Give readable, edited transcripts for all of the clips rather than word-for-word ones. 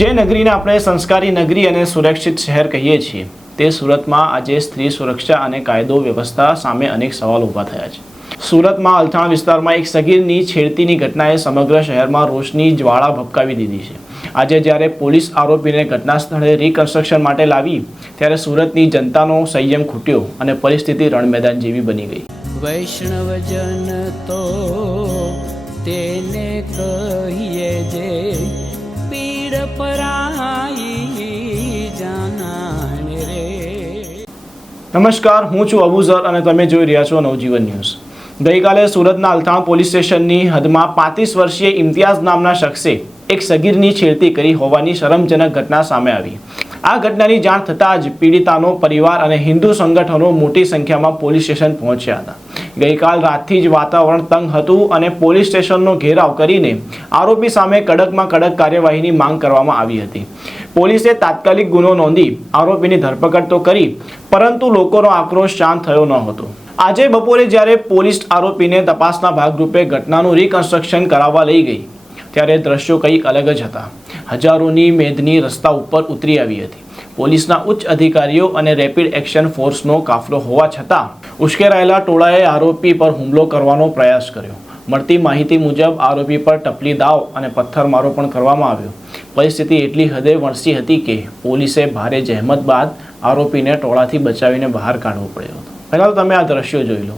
જે નગરીને આપણે સંસ્કારી નગરી અને સુરક્ષિત શહેર કહીએ છીએ તે સુરતમાં આજે સ્ત્રી સુરક્ષા અને કાયદો વ્યવસ્થા સામે અનેક સવાલ ઊભા થયા છે। સુરતમાં અલથાણ વિસ્તારમાં એક સગીરની છેડતીની ઘટનાએ સમગ્ર શહેરમાં રોષની જ્વાળા ભભકાવી દીધી છે। આજે જ્યારે પોલીસ આરોપીને ઘટના સ્થળે રિકન્સ્ટ્રક્શન માટે લાવી ત્યારે સુરતની જનતાનો સંયમ ખૂટ્યો અને પરિસ્થિતિ રણમેદાન જેવી બની ગઈ। વૈષ્ણવજન તો તેને કહીએ જે પીડ પરાઈ જાનાને રે। નમસ્કાર, હું છું અબુઝર અને તમે જોઈ રહ્યા છો નવજીવન ન્યૂઝ। ગઈકાલે સુરતના અલથાણ પોલીસ સ્ટેશનની હદમાં 35 વર્ષીય ઇમ્તિયાઝ નામના શખ્સે એક સગીરની છેડતી કરી હોવાની શરમજનક ઘટના સામે આવી। આ ઘટનાની જાણ થતાં જ પીડિતાનો પરિવાર અને હિન્દુ સંગઠનો મોટી સંખ્યામાં પોલીસ સ્ટેશન પહોંચ્યા હતા। ગઈકાલ રાતથી જ વાતાવરણ તંગ હતું અને પોલીસ સ્ટેશનનો ઘેરાવ કરીને આરોપી સામે કડકમાં કડક કાર્યવાહીની માંગ કરવામાં આવી હતી। પોલીસે તાત્કાલિક ગુનો નોંધી આરોપીની ધરપકડ તો કરી, પરંતુ લોકોનો આક્રોશ શાંત થયો ન હતો। આજે બપોરે જ્યારે પોલીસ આરોપીને તપાસના ભાગરૂપે ઘટનાનું રિકન્સ્ટ્રક્શન કરાવવા લઈ ગઈ ત્યારે દ્રશ્યો કંઈક અલગ જ હતા। હજારોની મેદની રસ્તા ઉપર ઉતરી આવી હતી। પોલીસના ઉચ્ચ અધિકારીઓ અને રેપિડ એક્શન ફોર્સનો કાફલો હોવા છતાં ઉશ્કેરાયેલા ટોળાએ આરોપી પર હુમલો કરવાનો પ્રયાસ કર્યો। મળતી માહિતી મુજબ આરોપી પર ટપલી દાવ અને પથ્થરમારો પણ કરવામાં આવ્યો। પરિસ્થિતિ એટલી હદે વણસી હતી કે પોલીસે ભારે જહેમત બાદ આરોપીને ટોળાથી બચાવીને બહાર કાઢવો પડ્યો હતો। પહેલા તો તમે આ દ્રશ્યો જોઈ લો।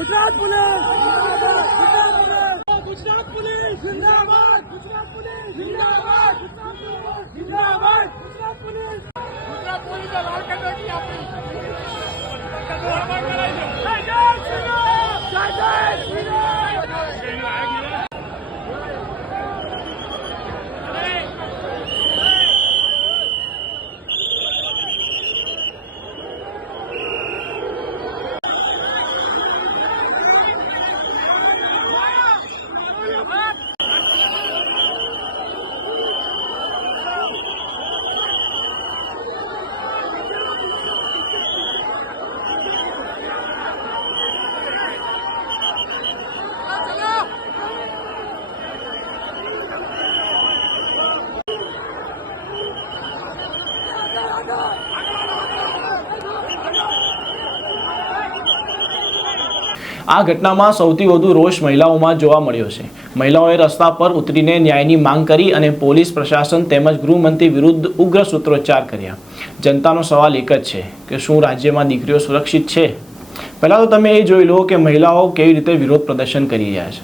गुजरात पुलिस गुजरात पुलिस जिंदाबाद गुजरात पुलिस जिंदाबाद जिंदाबाद गुजरात पुलिस का लाल कलर की आपने जय जय श्री राम जय जय श्री राम। આ ઘટનામાં સૌથી વધુ રોષ મહિલાઓમાં જોવા મળ્યો છે। મહિલાઓએ રસ્તા પર ઉતરીને ન્યાયની માંગ કરી અને પોલીસ પ્રશાસન તેમજ ગૃહમંત્રી વિરુદ્ધ ઉગ્ર સૂત્રોચ્ચાર કર્યા। જનતાનો સવાલ એક જ છે કે શું રાજ્યમાં દીકરીઓ સુરક્ષિત છે? પહેલા તો તમે એ જોઈ લો કે મહિલાઓ કેવી રીતે વિરોધ પ્રદર્શન કરી રહ્યા છે।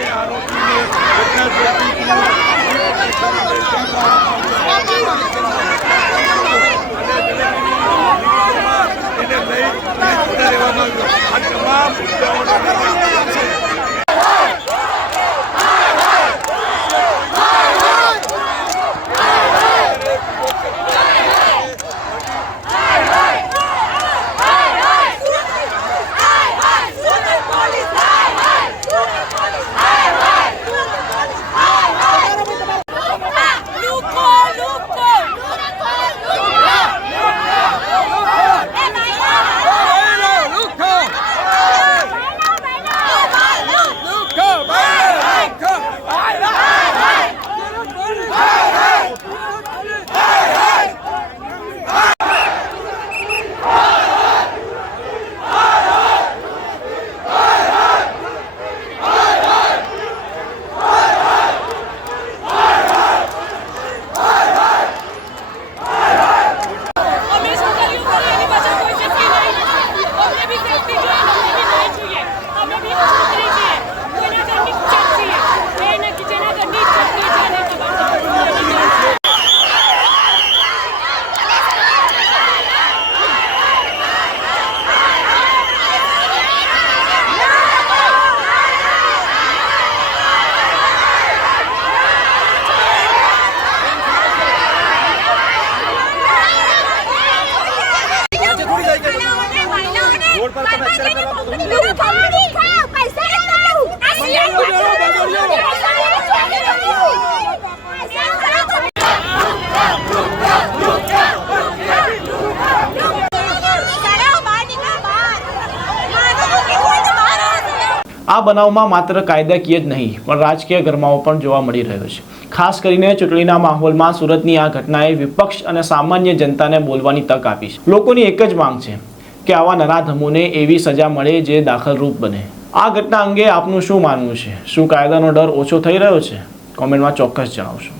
બે આરોપીને એને લઈ રહેવામાં આવ્યો. આ તમામ મુદ્દાઓનો આ બનાવમાં માત્ર કાયદાકીય જ નહીં પણ રાજકીય ગરમાવો પણ જોવા મળી રહ્યો છે. ખાસ કરીને ચૂંટણીના માહોલમાં સુરતની આ ઘટનાએ વિપક્ષ અને સામાન્ય જનતાને બોલવાની તક આપી છે. લોકોની એક જ માંગ છે કે આવા નરાધમોને એવી સજા મળે જે દાખલરૂપ બને. આ ઘટના અંગે આપનું શું માનવું છે? શું કાયદાનો ડર ઓછો થઈ રહ્યો છે? કોમેન્ટમાં ચોક્કસ જણાવશો.